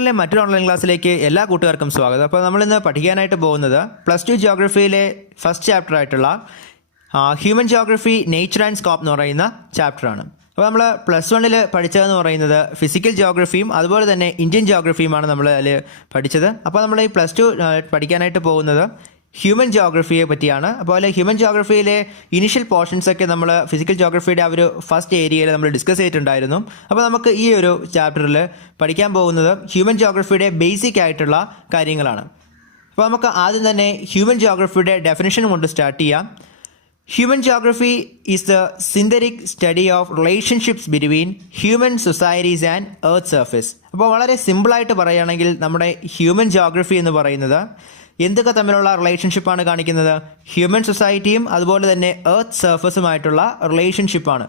മലയാളിലെ മറ്റൊരു ഓൺലൈൻ ക്ലാസ്സിലേക്ക് എല്ലാ കൂട്ടുകാർക്കും സ്വാഗതം. അപ്പോൾ നമ്മളിന്ന് പഠിക്കാനായിട്ട് പോകുന്നത് +2 ജിയോഗ്രഫിയിലെ ഫസ്റ്റ് ചാപ്റ്റർ ആയിട്ടുള്ള human geography nature and scope എന്ന് പറയുന്ന ചാപ്റ്ററാണ്. അപ്പോൾ നമ്മൾ +1 പഠിച്ചതെന്ന് പറയുന്നത് ഫിസിക്കൽ ജിയോഗ്രഫിയും അതുപോലെ തന്നെ ഇന്ത്യൻ ജിയോഗ്രഫിയുമാണ് നമ്മൾ അതിൽ പഠിച്ചത്. അപ്പോൾ നമ്മൾ ഈ +2 പഠിക്കാനായിട്ട് പോകുന്നത് ഹ്യൂമൻ ജിയോഗ്രഫിയെ പറ്റിയാണ്. അതുപോലെ ഹ്യൂമൻ ജിയോഗ്രഫിയിലെ ഇനിഷ്യൽ പോർഷൻസ് ഒക്കെ നമ്മൾ ഫിസിക്കൽ ജിയോഗ്രഫിയുടെ ആ ഒരു ഫസ്റ്റ് ഏരിയയിൽ നമ്മൾ ഡിസ്കസ് ചെയ്തിട്ടുണ്ടായിരുന്നു. അപ്പോൾ നമുക്ക് ഈ ഒരു ചാപ്റ്ററിൽ പഠിക്കാൻ പോകുന്നത് ഹ്യൂമൻ ജിയോഗ്രഫിയുടെ ബേസിക് ആയിട്ടുള്ള കാര്യങ്ങളാണ്. അപ്പോൾ നമുക്ക് ആദ്യം തന്നെ ഹ്യൂമൻ ജിയോഗ്രഫിയുടെ ഡെഫിനിഷൻ കൊണ്ട് സ്റ്റാർട്ട് ചെയ്യാം. Human geography is the synthetic study of relationships between human societies and earth surface. അപ്പോൾ വളരെ സിമ്പിളായിട്ട് പറയുകയാണെങ്കിൽ നമ്മുടെ ഹ്യൂമൻ ജിയോഗ്രഫി എന്ന് പറയുന്നത് എന്തൊക്കെ തമ്മിലുള്ള റിലേഷൻഷിപ്പാണ് കാണിക്കുന്നത്? ഹ്യൂമൻ സൊസൈറ്റിയും അതുപോലെ തന്നെ എർത്ത് സർഫസുമായിട്ടുള്ള റിലേഷൻഷിപ്പാണ്.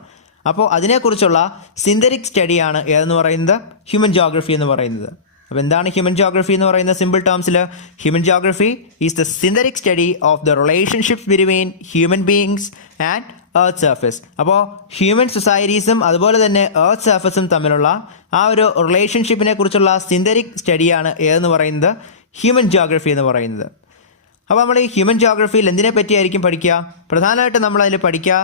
അപ്പോൾ അതിനെക്കുറിച്ചുള്ള സിന്തറ്റിക് സ്റ്റഡിയാണ് ഏതെന്ന് പറയുന്നത് ഹ്യൂമൻ ജിയോഗ്രഫി എന്ന് പറയുന്നത്. അപ്പോൾ എന്താണ് ഹ്യൂമൻ ജിയോഗ്രഫി എന്ന് പറയുന്ന സിമ്പിൾ ടേംസിൽ? Human geography is the synthetic study of the relationships between human beings and earth surface. അപ്പോൾ ഹ്യൂമൻ സൊസൈറ്റീസും അതുപോലെ തന്നെ എർത്ത് സർഫസും തമ്മിലുള്ള ആ ഒരു റിലേഷൻഷിപ്പിനെ കുറിച്ചുള്ള സിന്തറ്റിക് സ്റ്റഡിയാണ് ഏതെന്ന് പറയുന്നത് ഹ്യൂമൻ ജിയോഗ്രഫി എന്ന് പറയുന്നത്. അപ്പോൾ നമ്മൾ ഈ ഹ്യൂമൻ ജിയോഗ്രഫിയിൽ എന്തിനെ പറ്റിയായിരിക്കും പഠിക്കുക? പ്രധാനമായിട്ടും നമ്മളതിൽ പഠിക്കുക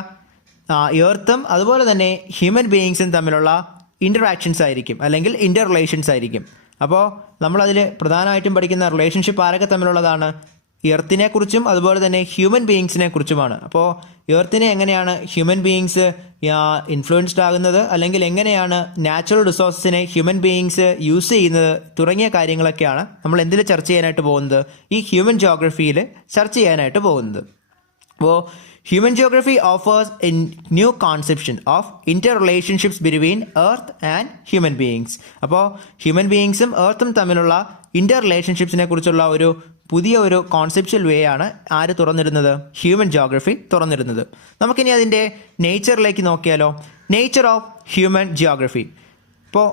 എർത്തും അതുപോലെ തന്നെ ഹ്യൂമൻ ബീയിങ്സും തമ്മിലുള്ള ഇൻ്ററാക്ഷൻസ് ആയിരിക്കും, അല്ലെങ്കിൽ ഇൻ്റർ റിലേഷൻസ് ആയിരിക്കും. അപ്പോൾ നമ്മളതിൽ പ്രധാനമായിട്ടും പഠിക്കുന്ന റിലേഷൻഷിപ്പ് ആരൊക്കെ തമ്മിലുള്ളതാണ്? എർത്തിനെ കുറിച്ചും അതുപോലെ തന്നെ ഹ്യൂമൻ ബീയിങ്സിനെ കുറിച്ചുമാണ്. അപ്പോൾ എർത്തിനെ എങ്ങനെയാണ് ഹ്യൂമൻ ബീയിങ്സ് ഇൻഫ്ലുവൻസ്ഡ് ആകുന്നത്, അല്ലെങ്കിൽ എങ്ങനെയാണ് നാച്ചുറൽ റിസോഴ്സസിനെ ഹ്യൂമൻ ബീയിങ്സ് യൂസ് ചെയ്യുന്നത് തുടങ്ങിയ കാര്യങ്ങളൊക്കെയാണ് നമ്മൾ എന്തിൽ ചർച്ച ചെയ്യാനായിട്ട് പോകുന്നത്? ഈ ഹ്യൂമൻ ജിയോഗ്രഫിയിൽ ചർച്ച ചെയ്യാനായിട്ട് പോകുന്നത്. അപ്പോൾ human geography offers A new Concepcion of Inter relationships between earth and human beings. അപ്പോൾ ഹ്യൂമൻ ബീയിങ്സും എർത്തും തമ്മിലുള്ള ഇന്റർ റിലേഷൻഷിപ്സിനെ കുറിച്ചുള്ള ഒരു പുതിയ ഒരു കോൺസെപ്ച്വൽ വേ ആണ് ആര് തുറന്നിരുന്നത്? Human geography തുറന്നിരുന്നത്. നമുക്കിനി അതിൻ്റെ നേച്ചറിലേക്ക് നോക്കിയാലോ? Nature of human geography. ഇപ്പോൾ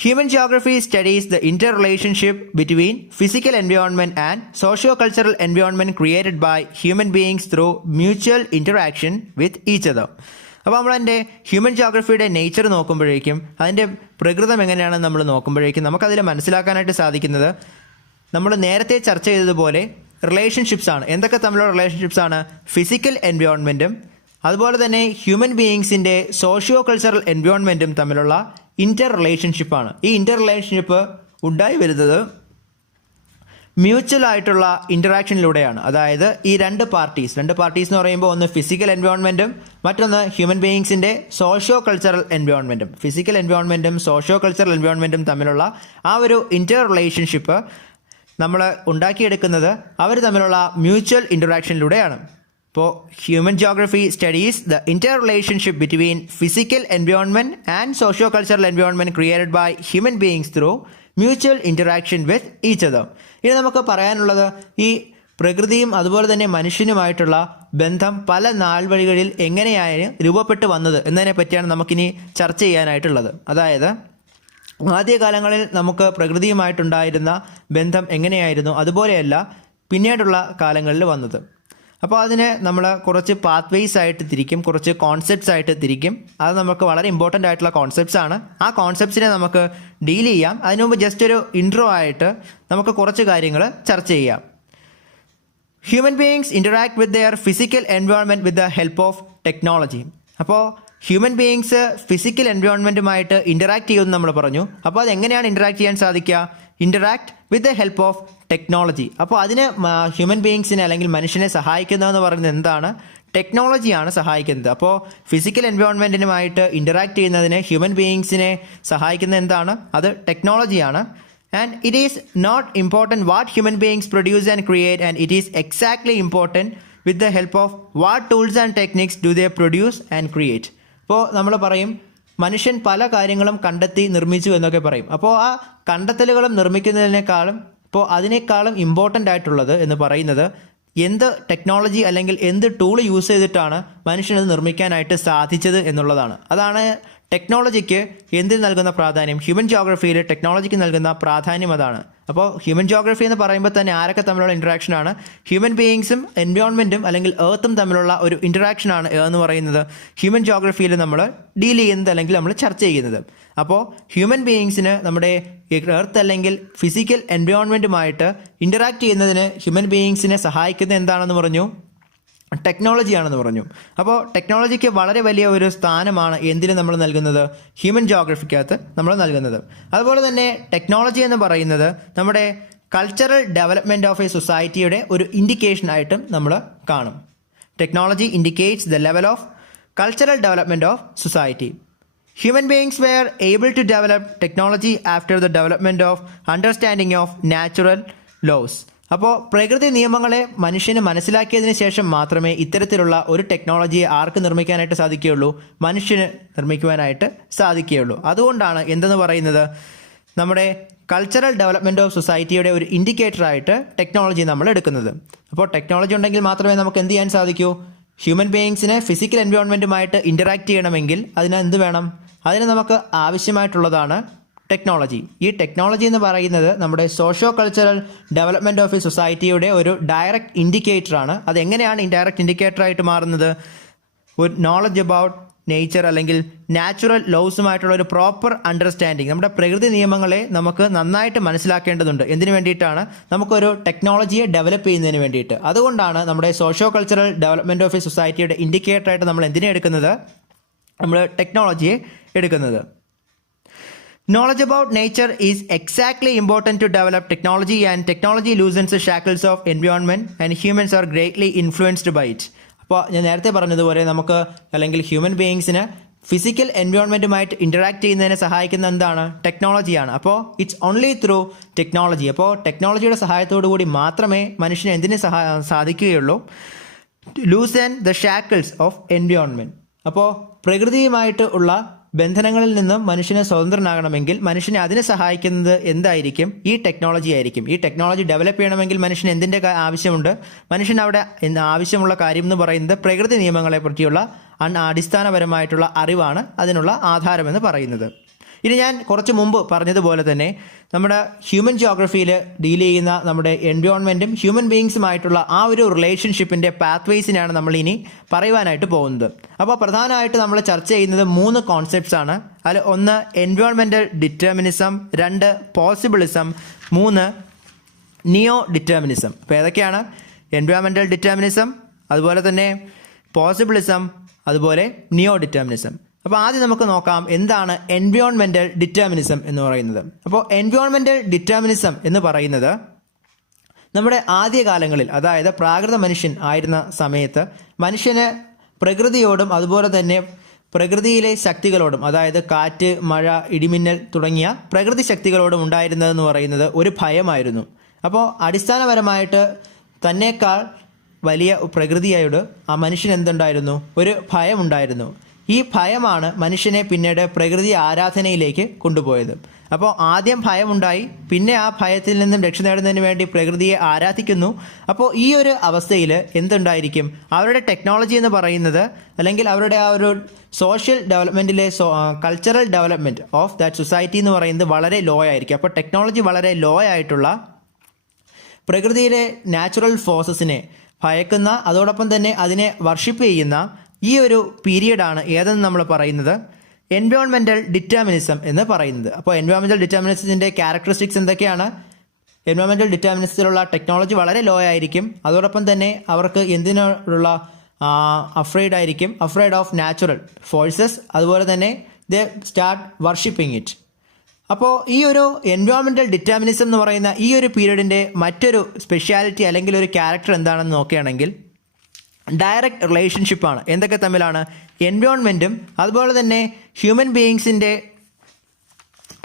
human geography studies the interrelationship between physical environment and socio cultural environment created by human beings through mutual interaction with each other. അപ്പോൾ നമ്മളതിൻ്റെ ഹ്യൂമൻ ജിയോഗ്രഫിയുടെ നേച്ചർ നോക്കുമ്പോഴേക്കും, അതിൻ്റെ പ്രകൃതം എങ്ങനെയാണെന്ന് നമ്മൾ നോക്കുമ്പോഴേക്കും നമുക്കതിൽ മനസ്സിലാക്കാനായിട്ട് സാധിക്കുന്നത് നമ്മൾ നേരത്തെ ചർച്ച ചെയ്തതുപോലെ റിലേഷൻഷിപ്സ് ആണ്. എന്തൊക്കെ തമ്മിലുള്ള റിലേഷൻഷിപ്സ് ആണ്? ഫിസിക്കൽ എൻവയോൺമെൻറ്റും അതുപോലെ തന്നെ ഹ്യൂമൻ ബീയിങ്സിൻ്റെ സോഷ്യോ കൾച്ചറൽ എൻവയോൺമെൻറ്റും തമ്മിലുള്ള ഇൻ്റർ റിലേഷൻഷിപ്പാണ്. ഈ ഇൻ്റർ റിലേഷൻഷിപ്പ് ഉണ്ടായി വരുന്നത് മ്യൂച്വൽ ആയിട്ടുള്ള ഇൻറ്ററാക്ഷനിലൂടെയാണ്. അതായത് ഈ രണ്ട് പാർട്ടീസ് എന്ന് പറയുമ്പോൾ ഒന്ന് ഫിസിക്കൽ എൻവയോൺമെൻറ്റും മറ്റൊന്ന് ഹ്യൂമൻ ബീയിങ്സിൻ്റെ സോഷ്യോ കൾച്ചറൽ എൻവയോൺമെൻറ്റും. ഫിസിക്കൽ എൻവയോൺമെൻറ്റും സോഷ്യോ കൾച്ചറൽ എൻവയോൺമെൻറ്റും തമ്മിലുള്ള ആ ഒരു ഇൻ്റർ റിലേഷൻഷിപ്പ് നമ്മൾ ഉണ്ടാക്കിയെടുക്കുന്നത് അവർ തമ്മിലുള്ള മ്യൂച്വൽ ഇൻറ്ററാക്ഷനിലൂടെയാണ്. ഇപ്പോൾ human geography studies the interrelationship between physical environment and socio cultural environment created by human beings through mutual interaction with each other. ഇനി നമുക്ക് പറയാനുള്ളത് ഈ പ്രകൃതിയും അതുപോലെ തന്നെ മനുഷ്യനുമായിട്ടുള്ള ബന്ധം പല നാൾവഴികളിൽ എങ്ങനെയാണ് രൂപപ്പെട്ട് വന്നത് എന്നതിനെ പറ്റിയാണ് നമുക്കിനി ചർച്ച ചെയ്യാനായിട്ടുള്ളത്. അതായത് ആദ്യകാലങ്ങളിൽ നമുക്ക് പ്രകൃതിയുമായിട്ടുണ്ടായിരുന്ന ബന്ധം എങ്ങനെയായിരുന്നു, അതുപോലെയല്ല പിന്നീടുള്ള കാലങ്ങളിൽ വന്നത്. അപ്പോൾ അതിനെ നമ്മൾ കുറച്ച് പാത്വേസ് ആയിട്ട് തിരിക്കും, കുറച്ച് കോൺസെപ്റ്റ്സ് ആയിട്ട് തിരിക്കും. അത് നമുക്ക് വളരെ ഇമ്പോർട്ടൻ്റ് ആയിട്ടുള്ള കോൺസെപ്റ്റ്സ് ആണ്. ആ കോൺസെപ്റ്റ്സിനെ നമുക്ക് ഡീൽ ചെയ്യാം. അതിനു മുമ്പ് ജസ്റ്റ് ഒരു ഇൻട്രോ ആയിട്ട് നമുക്ക് കുറച്ച് കാര്യങ്ങൾ ചർച്ച ചെയ്യാം. Human beings interact with their physical environment with the help of technology. അപ്പോൾ ഹ്യൂമൻ ബീയിങ്സ് ഫിസിക്കൽ എൻവയോൺമെൻറ്റുമായിട്ട് ഇൻറ്ററാക്ട് ചെയ്യുമെന്ന് നമ്മൾ പറഞ്ഞു. അപ്പോൾ അതെങ്ങനെയാണ് ഇൻറ്ററാക്ട് ചെയ്യാൻ സാധിക്കുക? Interact with the help of technology. അപ്പോൾ അതിന് ഹ്യൂമൻ ബീയിങ്സിനെ അല്ലെങ്കിൽ മനുഷ്യനെ സഹായിക്കുന്നതെന്ന് പറയുന്നത് എന്താണ്? ടെക്നോളജിയാണ് സഹായിക്കുന്നത്. അപ്പോൾ ഫിസിക്കൽ എൻവയോൺമെൻറ്റിനുമായിട്ട് ഇൻറ്ററാക്ട് ചെയ്യുന്നതിന് ഹ്യൂമൻ ബീയിങ്സിനെ സഹായിക്കുന്നത് എന്താണ്? അത് ടെക്നോളജിയാണ്. And it is not important what human beings produce and create, and it is exactly important with the help of what tools and techniques do they produce and create. ഇപ്പോൾ നമ്മൾ പറയും മനുഷ്യൻ പല കാര്യങ്ങളും കണ്ടെത്തി നിർമ്മിച്ചു എന്നൊക്കെ പറയും. അപ്പോൾ ആ കണ്ടെത്തലുകളും നിർമ്മിക്കുന്നതിനേക്കാളും അതിനേക്കാളും ഇമ്പോർട്ടൻ്റ് ആയിട്ടുള്ളത് എന്ന് പറയുന്നത് എന്ത് ടെക്നോളജി അല്ലെങ്കിൽ എന്ത് ടൂൾ യൂസ് ചെയ്തിട്ടാണ് മനുഷ്യനത് നിർമ്മിക്കാനായിട്ട് സാധിച്ചത് എന്നുള്ളതാണ്. അതാണ് ടെക്നോളജിക്ക് എന്തിൽ നൽകുന്ന പ്രാധാന്യം. ഹ്യൂമൻ ജിയോഗ്രഫിയിൽ ടെക്നോളജിക്ക് നൽകുന്ന പ്രാധാന്യം അതാണ്. അപ്പോൾ ഹ്യൂമൻ ജോഗ്രഫി എന്ന് പറയുമ്പോൾ തന്നെ ആരൊക്കെ തമ്മിലുള്ള ഇൻട്രാക്ഷനാണ്? ഹ്യൂമൻ ബീയിങ്സും എൻവയോൺമെൻറ്റും അല്ലെങ്കിൽ എർത്തും തമ്മിലുള്ള ഒരു ഇൻട്രാക്ഷനാണ് എന്ന് പറയുന്നത് ഹ്യൂമൻ ജോഗ്രഫിയിൽ നമ്മൾ ഡീൽ ചെയ്യുന്നത് അല്ലെങ്കിൽ നമ്മൾ ചർച്ച ചെയ്യുന്നത്. അപ്പോൾ ഹ്യൂമൻ ബീയിങ്സിന് നമ്മുടെ എർത്ത് അല്ലെങ്കിൽ ഫിസിക്കൽ എൻവയോൺമെൻറ്റുമായിട്ട് ഇൻറ്ററാക്ട് ചെയ്യുന്നതിന് ഹ്യൂമൻ ബീയിങ്സിനെ സഹായിക്കുന്നത് എന്താണെന്ന് പറഞ്ഞു? ടെക്നോളജിയാണെന്ന് പറഞ്ഞു. അപ്പോൾ ടെക്നോളജിക്ക് വളരെ വലിയ ഒരു സ്ഥാനമാണ് എന്തിന് നമ്മൾ നൽകുന്നത്? ഹ്യൂമൻ ജോഗ്രഫിക്കകത്ത് നമ്മൾ നൽകുന്നത്. അതുപോലെ തന്നെ ടെക്നോളജി എന്ന് പറയുന്നത് നമ്മുടെ കൾച്ചറൽ ഡെവലപ്മെൻറ്റ് ഓഫ് എ സൊസൈറ്റിയുടെ ഒരു ഇൻഡിക്കേഷനായിട്ടും നമ്മൾ കാണും. Technology indicates the level of cultural development of society. Human beings were able to develop technology after the development of understanding of natural laws. അപ്പോൾ പ്രകൃതി നിയമങ്ങളെ മനുഷ്യന് മനസ്സിലാക്കിയതിന് ശേഷം മാത്രമേ ഇത്തരത്തിലുള്ള ഒരു ടെക്നോളജിയെ ആർക്ക് നിർമ്മിക്കാനായിട്ട് സാധിക്കുകയുള്ളൂ? മനുഷ്യന് നിർമ്മിക്കുവാനായിട്ട് സാധിക്കുകയുള്ളൂ. അതുകൊണ്ടാണ് എന്തെന്ന് പറയുന്നത് നമ്മുടെ കൾച്ചറൽ ഡെവലപ്മെൻറ്റ് ഓഫ് സൊസൈറ്റിയുടെ ഒരു ഇൻഡിക്കേറ്ററായിട്ട് ടെക്നോളജി നമ്മൾ എടുക്കുന്നത്. അപ്പോൾ ടെക്നോളജി ഉണ്ടെങ്കിൽ മാത്രമേ നമുക്ക് എന്ത് ചെയ്യാൻ സാധിക്കൂ? ഹ്യൂമൻ ബീയിങ്സിനെ ഫിസിക്കൽ എൻവയോൺമെൻറ്റുമായിട്ട് ഇൻറ്ററാക്ട് ചെയ്യണമെങ്കിൽ അതിന് എന്ത് വേണം? അതിന് നമുക്ക് ആവശ്യമായിട്ടുള്ളതാണ് ടെക്നോളജി. ഈ ടെക്നോളജി എന്ന് പറയുന്നത് നമ്മുടെ socio cultural development of A സൊസൈറ്റിയുടെ ഒരു ഡയറക്റ്റ് ഇൻഡിക്കേറ്ററാണ്. അതെങ്ങനെയാണ് ഇൻഡയറക്റ്റ് ഇൻഡിക്കേറ്ററായിട്ട് മാറുന്നത്? ഒരു നോളജ് അബൌട്ട് നേച്ചർ അല്ലെങ്കിൽ നാച്ചുറൽ ലോസുമായിട്ടുള്ള ഒരു പ്രോപ്പർ അണ്ടർസ്റ്റാൻഡിങ്, നമ്മുടെ പ്രകൃതി നിയമങ്ങളെ നമുക്ക് നന്നായിട്ട് മനസ്സിലാക്കേണ്ടതുണ്ട്. എന്തിനു വേണ്ടിയിട്ടാണ്? നമുക്കൊരു ടെക്നോളജിയെ ഡെവലപ്പ് ചെയ്യുന്നതിന് വേണ്ടിയിട്ട്. അതുകൊണ്ടാണ് നമ്മുടെ socio cultural development of A സൊസൈറ്റിയുടെ ഇൻഡിക്കേറ്ററായിട്ട് നമ്മൾ എന്തിനെ എടുക്കുന്നത്? നമ്മൾ ടെക്നോളജിയെ എടുക്കുന്നത്. Knowledge about nature is exactly important to develop technology, and technology loosens the shackles of environment and humans are greatly influenced by it. അപ്പോൾ ഞാൻ നേരത്തെ പറഞ്ഞതുപോലെ നമുക്ക് അല്ലെങ്കിൽ ഹ്യൂമൻ ബീയിങ്സിന് ഫിസിക്കൽ എൻവയോൺമെൻറ്റുമായിട്ട് ഇൻറ്ററാക്ട് ചെയ്യുന്നതിനെ സഹായിക്കുന്ന എന്താണ്? ടെക്നോളജിയാണ്. അപ്പോൾ ഇറ്റ്സ് ഓൺലി ത്രൂ ടെക്നോളജി. അപ്പോൾ ടെക്നോളജിയുടെ സഹായത്തോടു കൂടി മാത്രമേ മനുഷ്യന് എന്തിന് സാധിക്കുകയുള്ളൂ? Loosen the shackles of environment. അപ്പോൾ പ്രകൃതിയുമായിട്ട് ഉള്ള ബന്ധനങ്ങളിൽ നിന്നും മനുഷ്യനെ സ്വതന്ത്രനാകണമെങ്കിൽ മനുഷ്യനെ അതിനെ സഹായിക്കുന്നത് എന്തായിരിക്കും? ഈ ടെക്നോളജി ആയിരിക്കും. ഈ ടെക്നോളജി ഡെവലപ്പ് ചെയ്യണമെങ്കിൽ മനുഷ്യന് എന്തിൻ്റെ ആവശ്യമുണ്ട്? മനുഷ്യന് അവിടെ ആവശ്യമുള്ള കാര്യം എന്ന് പറയുന്നത് പ്രകൃതി നിയമങ്ങളെ പറ്റിയുള്ള അടിസ്ഥാനപരമായിട്ടുള്ള അറിവാണ് അതിനുള്ള ആധാരമെന്ന് പറയുന്നത്. ഇനി ഞാൻ കുറച്ച് മുമ്പ് പറഞ്ഞതുപോലെ തന്നെ നമ്മുടെ ഹ്യൂമൻ ജോഗ്രഫിയിൽ ഡീൽ ചെയ്യുന്ന നമ്മുടെ എൻവയോൺമെൻറ്റും ഹ്യൂമൻ ബീയിങ്സുമായിട്ടുള്ള ആ ഒരു റിലേഷൻഷിപ്പിൻ്റെ പാത്വേസിനാണ് നമ്മൾ ഇനി പറയുവാനായിട്ട് പോകുന്നത്. അപ്പോൾ പ്രധാനമായിട്ട് നമ്മൾ ചർച്ച ചെയ്യുന്നത് 3 കോൺസെപ്റ്റ്സ് ആണ്. അതിൽ 1 എൻവയോൺമെൻറ്റൽ ഡിറ്റർമിനിസം, 2 പോസിബിളിസം, 3 നിയോ ഡിറ്റർമിനിസം. അപ്പോൾ ഏതൊക്കെയാണ്? എൻവയോൺമെൻറ്റൽ ഡിറ്റർമിനിസം, അതുപോലെ തന്നെ പോസിബിളിസം, അതുപോലെ നിയോ ഡിറ്റർമിനിസം. അപ്പോൾ ആദ്യം നമുക്ക് നോക്കാം എന്താണ് എൻവയോൺമെൻറ്റൽ ഡിറ്റർമിനിസം എന്ന് പറയുന്നത്. അപ്പോൾ എൻവയോൺമെൻറ്റൽ ഡിറ്റർമിനിസം എന്ന് പറയുന്നത് നമ്മുടെ ആദ്യകാലങ്ങളിൽ, അതായത് പ്രാകൃത മനുഷ്യൻ ആയിരുന്ന സമയത്ത് മനുഷ്യന് പ്രകൃതിയോടും അതുപോലെ തന്നെ പ്രകൃതിയിലെ ശക്തികളോടും, അതായത് കാറ്റ്, മഴ, ഇടിമിന്നൽ തുടങ്ങിയ പ്രകൃതി ശക്തികളോടും ഉണ്ടായിരുന്നതെന്ന് പറയുന്നത് ഒരു ഭയമായിരുന്നു. അപ്പോൾ അടിസ്ഥാനപരമായിട്ട് തന്നേക്കാൾ വലിയ പ്രകൃതിയോട് ആ മനുഷ്യൻ എന്തുണ്ടായിരുന്നു? ഒരു ഭയമുണ്ടായിരുന്നു. ഈ ഭയമാണ് മനുഷ്യനെ പിന്നീട് പ്രകൃതി ആരാധനയിലേക്ക് കൊണ്ടുപോയത്. അപ്പോൾ ആദ്യം ഭയമുണ്ടായി, പിന്നെ ആ ഭയത്തിൽ നിന്നും രക്ഷ നേടുന്നതിന് വേണ്ടി പ്രകൃതിയെ ആരാധിക്കുന്നു. അപ്പോൾ ഈ ഒരു അവസ്ഥയിൽ എന്തുണ്ടായിരിക്കും? അവരുടെ ടെക്നോളജി എന്ന് പറയുന്നത് അല്ലെങ്കിൽ അവരുടെ ആ ഒരു സോഷ്യൽ ഡെവലപ്മെൻറ്റിലെ cultural development of that society എന്ന് പറയുന്നത് വളരെ ലോ ആയിരിക്കും. അപ്പോൾ ടെക്നോളജി വളരെ ലോ ആയിട്ടുള്ള പ്രകൃതിയിലെ നാച്ചുറൽ ഫോഴ്സസിനെ ഭയക്കുന്ന, അതോടൊപ്പം തന്നെ അതിനെ വർഷിപ്പ് ചെയ്യുന്ന ഈ ഒരു പീരിയഡാണ് ഏതെന്ന് നമ്മൾ പറയുന്നത് എൻവയോൺമെൻറ്റൽ ഡിറ്റർമിനിസം എന്ന് പറയുന്നത്. അപ്പോൾ എൻവയോൺമെൻറ്റൽ ഡിറ്റർമിനിസത്തിൻ്റെ ക്യാരക്ടറിസ്റ്റിക്സ് എന്തൊക്കെയാണ്? എൻവയോൺമെൻറ്റൽ ഡിറ്റർമിനിസത്തിലുള്ള ടെക്നോളജി വളരെ ലോ ആയിരിക്കും. അതോടൊപ്പം തന്നെ അവർക്ക് എന്തിനുള്ള അഫ്രൈഡ് ഓഫ് നാച്ചുറൽ ഫോഴ്സസ്. അതുപോലെ തന്നെ ദേ സ്റ്റാർട്ട് വർഷിപ്പിംഗ് ഇറ്റ്. അപ്പോൾ ഈ ഒരു എൻവയോൺമെൻറ്റൽ ഡിറ്റർമിനിസം എന്ന് പറയുന്ന ഈ ഒരു പീരീഡിൻ്റെ മറ്റൊരു സ്പെഷ്യാലിറ്റി അല്ലെങ്കിൽ ഒരു ക്യാരക്ടർ എന്താണെന്ന് നോക്കുകയാണെങ്കിൽ ഡയറക്റ്റ് റിലേഷൻഷിപ്പാണ്. എന്തൊക്കെ തമ്മിലാണ്? എൻവയോൺമെൻറ്റും അതുപോലെ തന്നെ ഹ്യൂമൻ ബീയിങ്സിൻ്റെ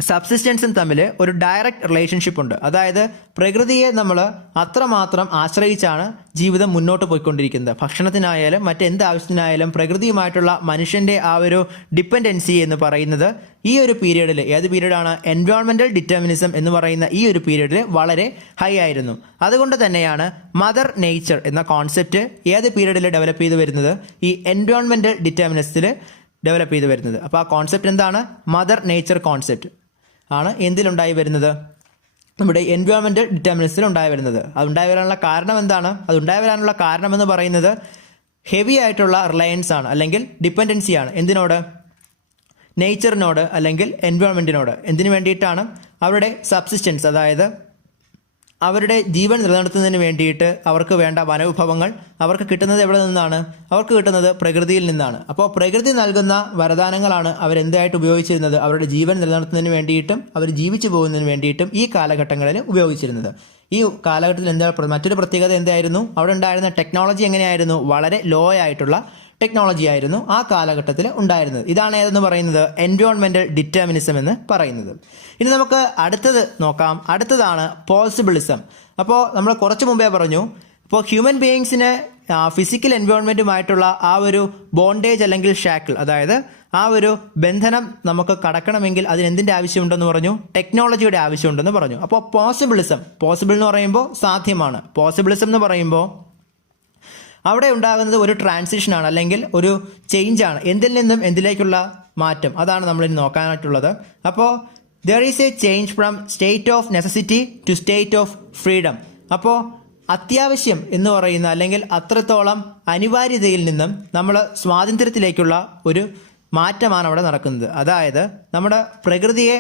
സബ്സിസ്റ്റൻസും തമ്മിൽ ഒരു ഡയറക്റ്റ് റിലേഷൻഷിപ്പ് ഉണ്ട്. അതായത് പ്രകൃതിയെ നമ്മൾ അത്രമാത്രം ആശ്രയിച്ചാണ് ജീവിതം മുന്നോട്ട് പോയിക്കൊണ്ടിരിക്കുന്നത്. ഭക്ഷണത്തിനായാലും മറ്റെന്ത് ആവശ്യത്തിനായാലും പ്രകൃതിയുമായിട്ടുള്ള മനുഷ്യൻ്റെ ആ ഒരു ഡിപ്പെൻഡൻസി എന്ന് പറയുന്നത് ഈ ഒരു പീരീഡിൽ, ഏത് പീരീഡാണ്? എൻവയോൺമെൻറ്റൽ ഡിറ്റർമിനിസം എന്ന് പറയുന്ന ഈ ഒരു പീരീഡിൽ വളരെ ഹൈ ആയിരുന്നു. അതുകൊണ്ട് തന്നെയാണ് മദർ നേച്ചർ എന്ന കോൺസെപ്റ്റ് ഏത് പീരീഡിൽ ഡെവലപ്പ് ചെയ്ത് വരുന്നത്? ഈ എൻവയോൺമെൻറ്റൽ ഡിറ്റർമിനിസത്തിൽ ഡെവലപ്പ് ചെയ്ത് വരുന്നത്. അപ്പോൾ ആ കോൺസെപ്റ്റ് എന്താണ്? മദർ നേച്ചർ കോൺസെപ്റ്റ് ആണ് എന്തിലുണ്ടായി വരുന്നത്? നമ്മുടെ എൻവയോൺമെൻറ്റൽ ഡിറ്റർമിനൻസിൽ ഉണ്ടായി വരുന്നത്. അതുണ്ടായി വരാനുള്ള കാരണം എന്താണ്? അതുണ്ടായി വരാനുള്ള കാരണമെന്ന് പറയുന്നത് ഹെവി ആയിട്ടുള്ള റിലയൻസ് ആണ്, അല്ലെങ്കിൽ ഡിപ്പെൻഡൻസിയാണ്. എന്തിനോട്? നേച്ചറിനോട് അല്ലെങ്കിൽ എൻവയോൺമെൻറ്റിനോട്. എന്തിനു വേണ്ടിയിട്ടാണ്? അവരുടെ സബ്സിസ്റ്റൻസ്, അതായത് അവരുടെ ജീവൻ നിലനിർത്തുന്നതിന് വേണ്ടിയിട്ട് അവർക്ക് വേണ്ട വനവിഭവങ്ങൾ അവർക്ക് കിട്ടുന്നത് എവിടെ നിന്നാണ്? അവർക്ക് കിട്ടുന്നത് പ്രകൃതിയിൽ നിന്നാണ്. അപ്പോൾ പ്രകൃതി നൽകുന്ന വരദാനങ്ങളാണ് അവരെന്തായിട്ട് ഉപയോഗിച്ചിരുന്നത്? അവരുടെ ജീവൻ നിലനിർത്തുന്നതിന് വേണ്ടിയിട്ടും അവർ ജീവിച്ചു പോകുന്നതിന് വേണ്ടിയിട്ടും ഈ കാലഘട്ടങ്ങളിൽ ഉപയോഗിച്ചിരുന്നത്. ഈ കാലഘട്ടത്തിൽ എന്താ മറ്റൊരു പ്രത്യേകത എന്തായിരുന്നു? അവിടെ ഉണ്ടായിരുന്ന ടെക്നോളജി എങ്ങനെയായിരുന്നു? വളരെ ലോ ആയിട്ടുള്ള ടെക്നോളജി ആയിരുന്നു ആ കാലഘട്ടത്തിൽ ഉണ്ടായിരുന്നത്. ഇതാണ് ഏതെന്ന് പറയുന്നത്? എൻവയോൺമെൻറ്റൽ ഡിറ്റർമിനിസം എന്ന് പറയുന്നത്. ഇനി നമുക്ക് അടുത്തത് നോക്കാം. അടുത്തതാണ് പോസിബിളിസം. അപ്പോൾ നമ്മൾ കുറച്ച് മുമ്പേ പറഞ്ഞു, ഇപ്പോൾ ഹ്യൂമൻ ബീയിങ്സിന് ഫിസിക്കൽ എൻവയോൺമെൻറ്റുമായിട്ടുള്ള ആ ഒരു ബോണ്ടേജ് അല്ലെങ്കിൽ ഷാക്കിൾ, അതായത് ആ ഒരു ബന്ധനം നമുക്ക് കടക്കണമെങ്കിൽ അതിന് എന്തിൻ്റെ ആവശ്യമുണ്ടെന്ന് പറഞ്ഞു? ടെക്നോളജിയുടെ ആവശ്യമുണ്ടെന്ന് പറഞ്ഞു. അപ്പോൾ പോസിബിൾ എന്ന് പറയുമ്പോൾ സാധ്യമാണ്. പോസിബിളിസം എന്ന് പറയുമ്പോൾ അവിടെ ഉണ്ടാകുന്നത് ഒരു ട്രാൻസിഷനാണ്, അല്ലെങ്കിൽ ഒരു ചേഞ്ചാണ്. എന്തിൽ നിന്നും എന്തിലേക്കുള്ള മാറ്റം, അതാണ് നമ്മളിനി നോക്കാനായിട്ടുള്ളത്. അപ്പോൾ there is a change from state of necessity to state of freedom. അപ്പോൾ അത്യാവശ്യം എന്ന് പറയുന്ന, അല്ലെങ്കിൽ അത്രത്തോളം അനിവാര്യതയിൽ നിന്നും നമ്മൾ സ്വാതന്ത്ര്യത്തിലേക്കുള്ള ഒരു മാറ്റമാണ് അവിടെ നടക്കുന്നത്. അതായത് നമ്മുടെ പ്രകൃതിയെ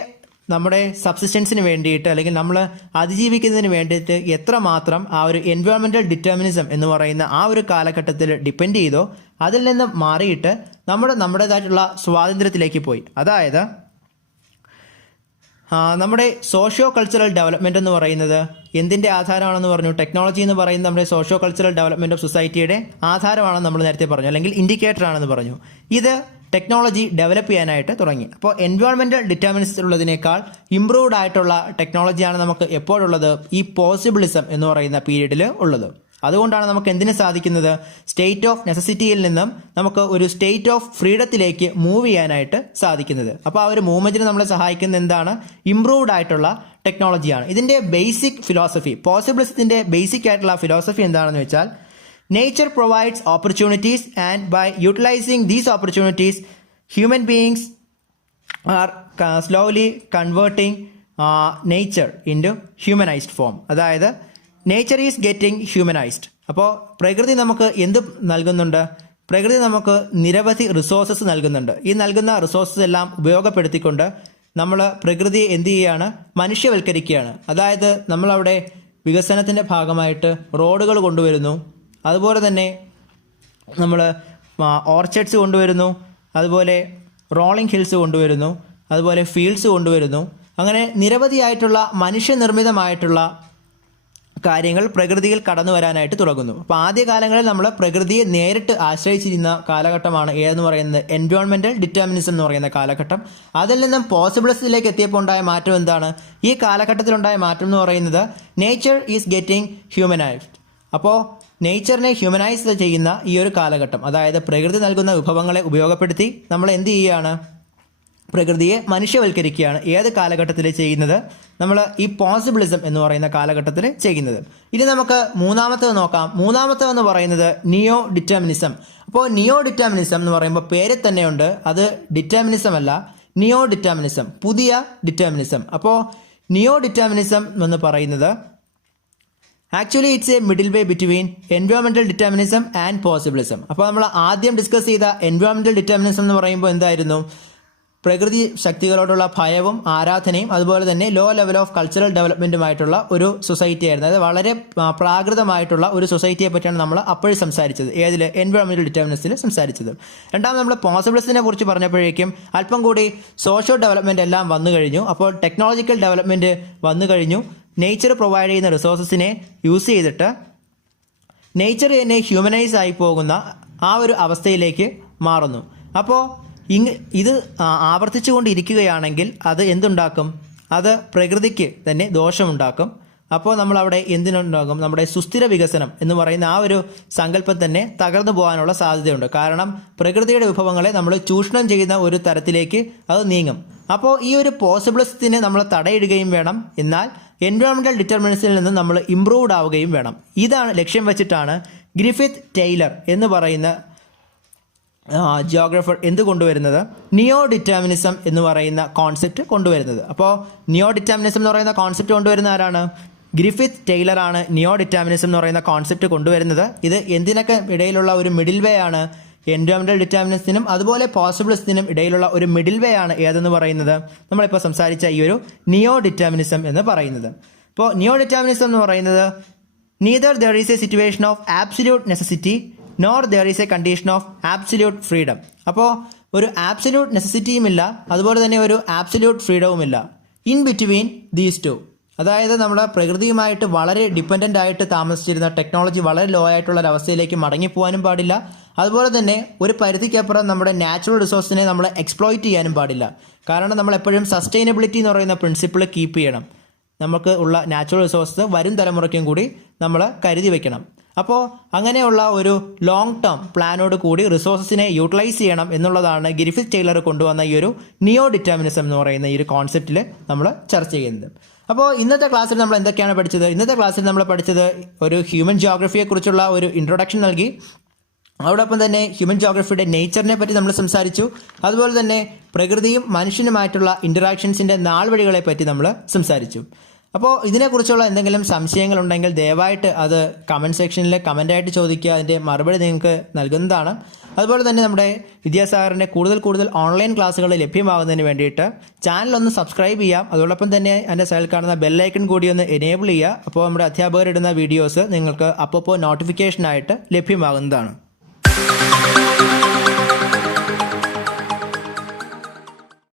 നമ്മുടെ സബ്സിസ്റ്റൻസിന് വേണ്ടിയിട്ട്, അല്ലെങ്കിൽ നമ്മൾ അതിജീവിക്കുന്നതിന് വേണ്ടിയിട്ട് എത്രമാത്രം ആ ഒരു എൻവയോൺമെൻറ്റൽ ഡിറ്റർമിനിസം എന്ന് പറയുന്ന ആ ഒരു കാലഘട്ടത്തിൽ ഡിപ്പെൻഡ് ചെയ്തോ, അതിൽ നിന്ന് മാറിയിട്ട് നമ്മുടേതായിട്ടുള്ള സ്വാതന്ത്ര്യത്തിലേക്ക് പോയി. അതായത് നമ്മുടെ സോഷ്യോ കൾച്ചറൽ ഡെവലപ്മെൻറ്റ് എന്ന് പറയുന്നത് എന്തിൻ്റെ ആധാരമാണെന്ന് പറഞ്ഞു? ടെക്നോളജി എന്ന് പറയുന്നത് നമ്മുടെ സോഷ്യോ കൾച്ചറൽ ഡെവലപ്മെൻറ്റ് ഓഫ് സൊസൈറ്റിയുടെ ആധാരമാണെന്ന് നമ്മൾ നേരത്തെ പറഞ്ഞു, അല്ലെങ്കിൽ ഇൻഡിക്കേറ്റർ ആണെന്ന് പറഞ്ഞു. ഇത് ടെക്നോളജി ഡെവലപ്പ് ചെയ്യാനായിട്ട് തുടങ്ങി. അപ്പോൾ എൻവയോൺമെൻറ്റൽ ഡിറ്റർമിനിസം ഉള്ളതിനേക്കാൾ ഇംപ്രൂവ്ഡ് ആയിട്ടുള്ള ടെക്നോളജിയാണ് നമുക്ക് എപ്പോഴുള്ളത്? ഈ പോസിബിളിസം എന്ന് പറയുന്ന പീരീഡിൽ ഉള്ളത്. അതുകൊണ്ടാണ് നമുക്ക് എന്തിനു സാധിക്കുന്നത്? സ്റ്റേറ്റ് ഓഫ് നെസസിറ്റിയിൽ നിന്നും നമുക്ക് ഒരു സ്റ്റേറ്റ് ഓഫ് ഫ്രീഡത്തിലേക്ക് മൂവ് ചെയ്യാനായിട്ട് സാധിക്കുന്നത്. അപ്പോൾ ആ ഒരു മൂവ്മെൻറ്റിന് നമ്മളെ സഹായിക്കുന്ന എന്താണ്? ഇംപ്രൂവ്ഡ് ആയിട്ടുള്ള ടെക്നോളജിയാണ്. ഇതിൻ്റെ ബേസിക് ഫിലോസഫി, പോസിബിളിസത്തിൻ്റെ ബേസിക് ആയിട്ടുള്ള ഫിലോസഫി എന്താണെന്ന് വെച്ചാൽ, nature provides opportunities, and by utilizing these opportunities, human beings are slowly converting nature into humanized form. അതായത് നേച്ചർ ഈസ് ഗെറ്റിംഗ് ഹ്യൂമനൈസ്ഡ്. അപ്പോൾ പ്രകൃതി നമുക്ക് എന്ത് നൽകുന്നുണ്ട്? പ്രകൃതി നമുക്ക് നിരവധി റിസോഴ്സസ് നൽകുന്നുണ്ട്. ഈ നൽകുന്ന റിസോഴ്സസ് എല്ലാം ഉപയോഗപ്പെടുത്തിക്കൊണ്ട് നമ്മൾ പ്രകൃതിയെ എന്ത് ചെയ്യുകയാണ്? മനുഷ്യവൽക്കരിക്കുകയാണ്. അതായത് നമ്മളവിടെ വികസനത്തിൻ്റെ ഭാഗമായിട്ട് റോഡുകൾ കൊണ്ടുവരുന്നു, അതുപോലെ തന്നെ നമ്മൾ ഓർച്ചഡ്സ് കൊണ്ടുവരുന്നു, അതുപോലെ റോളിംഗ് ഹിൽസ് കൊണ്ടുവരുന്നു, അതുപോലെ ഫീൽഡ്സ് കൊണ്ടുവരുന്നു. അങ്ങനെ നിരവധിയായിട്ടുള്ള മനുഷ്യനിർമ്മിതമായിട്ടുള്ള കാര്യങ്ങൾ പ്രകൃതിയിൽ കടന്നു വരാനായിട്ട് തുടങ്ങുന്നു. അപ്പോൾ ആദ്യകാലങ്ങളിൽ നമ്മൾ പ്രകൃതിയെ നേരിട്ട് ആശ്രയിച്ചിരുന്ന കാലഘട്ടമാണ് ഏതെന്ന് പറയുന്നത്? എൻവയോൺമെൻറ്റൽ ഡിറ്റർമിനിസം എന്ന് പറയുന്ന കാലഘട്ടം. അതിൽ നിന്നും പോസിബിളിസത്തിലേക്ക് എത്തിയപ്പോൾ ഉണ്ടായ മാറ്റം എന്താണ്? ഈ കാലഘട്ടത്തിലുണ്ടായ മാറ്റം എന്ന് പറയുന്നത് നേച്ചർ ഈസ് ഗെറ്റിംഗ് ഹ്യൂമനൈസ്ഡ്. അപ്പോൾ നേച്ചറിനെ ഹ്യൂമനൈസ് ചെയ്യുന്ന ഈ ഒരു കാലഘട്ടം, അതായത് പ്രകൃതി നൽകുന്ന വിഭവങ്ങളെ ഉപയോഗപ്പെടുത്തി നമ്മൾ എന്ത് ചെയ്യുകയാണ്? പ്രകൃതിയെ മനുഷ്യവൽക്കരിക്കുകയാണ്. ഏത് കാലഘട്ടത്തിൽ ചെയ്യുന്നത്? നമ്മൾ ഈ പോസിബിളിസം എന്ന് പറയുന്ന കാലഘട്ടത്തിൽ ചെയ്യുന്നത്. ഇനി നമുക്ക് മൂന്നാമത്തേത് നോക്കാം. മൂന്നാമത്തേതെന്ന് പറയുന്നത് നിയോ ഡിറ്റർമിനിസം. അപ്പോൾ നിയോ ഡിറ്റർമിനിസം എന്ന് പറയുമ്പോൾ പേരിൽ തന്നെയുണ്ട്, അത് ഡിറ്റർമിനിസം അല്ല, നിയോ ഡിറ്റർമിനിസം, പുതിയ ഡിറ്റർമിനിസം. അപ്പോൾ നിയോ ഡിറ്റർമിനിസം എന്ന് പറയുന്നത് actually it's a middle way between environmental determinism and possibilism. അപ്പോൾ നമ്മൾ ആദ്യം ഡിസ്കസ് ചെയ്ത എൻവയോൺമെൻറ്റൽ ഡിറ്റർമിനിസം എന്ന് പറയുമ്പോൾ എന്തായിരുന്നു? പ്രകൃതി ശക്തികളോടുള്ള ഭയവും ആരാധനയും അതുപോലെ തന്നെ ലോ ലെവൽ ഓഫ് കൾച്ചറൽ ഡെവലപ്മെൻറ്റുമായിട്ടുള്ള ഒരു സൊസൈറ്റി ആയിരുന്നു. അതായത് വളരെ പ്രാകൃതമായിട്ടുള്ള ഒരു സൊസൈറ്റിയെ പറ്റിയാണ് നമ്മൾ അപ്പോഴും സംസാരിച്ചത്. ഏതിൽ? എൻവയോൺമെൻറ്റൽ ഡിറ്റർമിനിസത്തിൽ സംസാരിച്ചത്. രണ്ടാമത് നമ്മൾ പോസിബിളിസത്തിനെ കുറിച്ച് പറഞ്ഞപ്പോഴേക്കും അല്പം കൂടി സോഷ്യോ ഡെവലപ്മെൻറ്റ് എല്ലാം വന്നു കഴിഞ്ഞു. അപ്പോൾ ടെക്നോളജിക്കൽ ഡെവലപ്മെൻറ്റ് വന്നു കഴിഞ്ഞു. നേച്ചർ പ്രൊവൈഡ് ചെയ്യുന്ന റിസോഴ്സസിനെ യൂസ് ചെയ്തിട്ട് നേച്ചർ തന്നെ ഹ്യൂമനൈസ് ആയി പോകുന്ന ആ ഒരു അവസ്ഥയിലേക്ക് മാറുന്നു. അപ്പോൾ ഇത് ആവർത്തിച്ചു കൊണ്ടിരിക്കുകയാണെങ്കിൽ അത് എന്തുണ്ടാക്കും? അത് പ്രകൃതിക്ക് തന്നെ ദോഷമുണ്ടാക്കും. അപ്പോൾ നമ്മളവിടെ എന്തിനുണ്ടാകും? നമ്മുടെ സുസ്ഥിര വികസനം എന്ന് പറയുന്ന ആ ഒരു സങ്കല്പം തന്നെ തകർന്നു പോകാനുള്ള സാധ്യതയുണ്ട്. കാരണം പ്രകൃതിയുടെ വിഭവങ്ങളെ നമ്മൾ ചൂഷണം ചെയ്യുന്ന ഒരു തരത്തിലേക്ക് അത് നീങ്ങും. അപ്പോൾ ഈ ഒരു പോസിബിളിസത്തിനെ നമ്മൾ തടയിടുകയും വേണം, എന്നാൽ എൻവയോൺമെൻറ്റൽ ഡിറ്റർമിനിസത്തിൽ നിന്ന് നമ്മൾ ഇംപ്രൂവ്ഡ് ആവുകയും വേണം. ഇതാണ് ലക്ഷ്യം വെച്ചിട്ടാണ് ഗ്രിഫിത്ത് ടെയ്ലർ എന്ന് പറയുന്ന ജിയോഗ്രഫർ എന്ത് കൊണ്ടുവരുന്നത്? നിയോ ഡിറ്റർമിനിസം എന്ന് പറയുന്ന കോൺസെപ്റ്റ് കൊണ്ടുവരുന്നത്. അപ്പോൾ നിയോ ഡിറ്റർമിനിസം എന്ന് പറയുന്ന കോൺസെപ്റ്റ് കൊണ്ടുവരുന്ന ആരാണ്? ഗ്രിഫിത്ത് ടെയ്ലറാണ് നിയോ ഡിറ്റർമിനിസം എന്ന് പറയുന്ന കോൺസെപ്റ്റ് കൊണ്ടുവരുന്നത്. ഇത് എന്തിനൊക്കെ ഇടയിലുള്ള ഒരു മിഡിൽ വേ ആണ്? എൻവയോൺമെൻറ്റൽ ഡിറ്റർമിനിസത്തിനും അതുപോലെ പോസിബിളിസത്തിനും ഇടയിലുള്ള ഒരു മിഡിൽ വേ ആണ് ഏതെന്ന് പറയുന്നത്? നമ്മളിപ്പോൾ സംസാരിച്ച ഈ ഒരു നിയോ ഡിറ്റർമിനിസം എന്ന് പറയുന്നത്. അപ്പോൾ നിയോ ഡിറ്റർമിനിസം എന്ന് പറയുന്നത് neither there is a situation of absolute necessity nor there is a condition of absolute freedom. അപ്പോൾ ഒരു ആബ്സല്യൂട്ട് നെസസിറ്റിയും ഇല്ല, അതുപോലെ തന്നെ ഒരു ആബ്സല്യൂട്ട് ഫ്രീഡവുമില്ല. ഇൻ ബിറ്റ്വീൻ ദീസ് ടു, അതായത് നമ്മുടെ പ്രകൃതിയുമായിട്ട് വളരെ ഡിപ്പെൻഡൻ്റ് ആയിട്ട് താമസിച്ചിരുന്ന ടെക്നോളജി വളരെ ലോ ആയിട്ടുള്ള ഒരു അവസ്ഥയിലേക്ക് മടങ്ങിപ്പോകാനും പാടില്ല. അതുപോലെ തന്നെ ഒരു പരിധിക്കപ്പുറം നമ്മുടെ നാച്ചുറൽ റിസോഴ്സിനെ നമ്മൾ എക്സ്പ്ലോയിറ്റ് ചെയ്യാനും പാടില്ല. കാരണം നമ്മൾ എപ്പോഴും സസ്റ്റൈനബിലിറ്റി എന്ന് പറയുന്ന പ്രിൻസിപ്പിൾ കീപ്പ് ചെയ്യണം. നമുക്ക് ഉള്ള നാച്ചുറൽ റിസോഴ്സ് വരും തലമുറയ്ക്കും കൂടി നമ്മൾ കരുതി വെക്കണം. അപ്പോൾ അങ്ങനെയുള്ള ഒരു ലോങ് ടേം പ്ലാനോട് കൂടി റിസോഴ്സിനെ യൂട്ടിലൈസ് ചെയ്യണം എന്നുള്ളതാണ് ഗ്രിഫിത്ത് ടെയ്ലർ കൊണ്ടുവന്ന ഈ ഒരു നിയോ ഡിറ്റർമിനിസം എന്ന് പറയുന്ന ഈ ഒരു കോൺസെപ്റ്റിൽ നമ്മൾ ചർച്ച ചെയ്യുന്നത്. അപ്പോൾ ഇന്നത്തെ ക്ലാസ്സിൽ നമ്മൾ എന്തൊക്കെയാണ് പഠിച്ചത്? ഇന്നത്തെ ക്ലാസ്സിൽ നമ്മൾ പഠിച്ചത് ഒരു ഹ്യൂമൻ ജിയോഗ്രഫിയെക്കുറിച്ചുള്ള ഒരു ഇൻട്രൊഡക്ഷൻ നൽകി. അതോടൊപ്പം തന്നെ ഹ്യൂമൻ ജിയോഗ്രഫിയുടെ നേച്ചറിനെ പറ്റി നമ്മൾ സംസാരിച്ചു. അതുപോലെ തന്നെ പ്രകൃതിയും മനുഷ്യനുമായിട്ടുള്ള ഇൻറ്ററാക്ഷൻസിൻ്റെ നാൾവഴികളെ പറ്റി നമ്മൾ സംസാരിച്ചു. അപ്പോൾ ഇതിനെക്കുറിച്ചുള്ള എന്തെങ്കിലും സംശയങ്ങളുണ്ടെങ്കിൽ ദയവായിട്ട് അത് കമൻറ്റ് സെക്ഷനിൽ കമൻ്റായിട്ട് ചോദിക്കുക. അതിൻ്റെ മറുപടി നിങ്ങൾക്ക് നൽകുന്നതാണ്. അതുപോലെ തന്നെ നമ്മുടെ വിദ്യാസാഗറിൻ്റെ കൂടുതൽ ഓൺലൈൻ ക്ലാസ്സുകൾ ലഭ്യമാകുന്നതിന് വേണ്ടിയിട്ട് ചാനൽ ഒന്ന് സബ്സ്ക്രൈബ് ചെയ്യാം. അതോടൊപ്പം തന്നെ അതിൻ്റെ സൈഡിൽ കാണുന്ന ബെല്ലൈക്കൺ കൂടി ഒന്ന് എനേബിൾ ചെയ്യുക. അപ്പോൾ നമ്മുടെ അധ്യാപകർ ഇടുന്ന വീഡിയോസ് നിങ്ങൾക്ക് അപ്പോൾ നോട്ടിഫിക്കേഷനായിട്ട് ലഭ്യമാകുന്നതാണ്.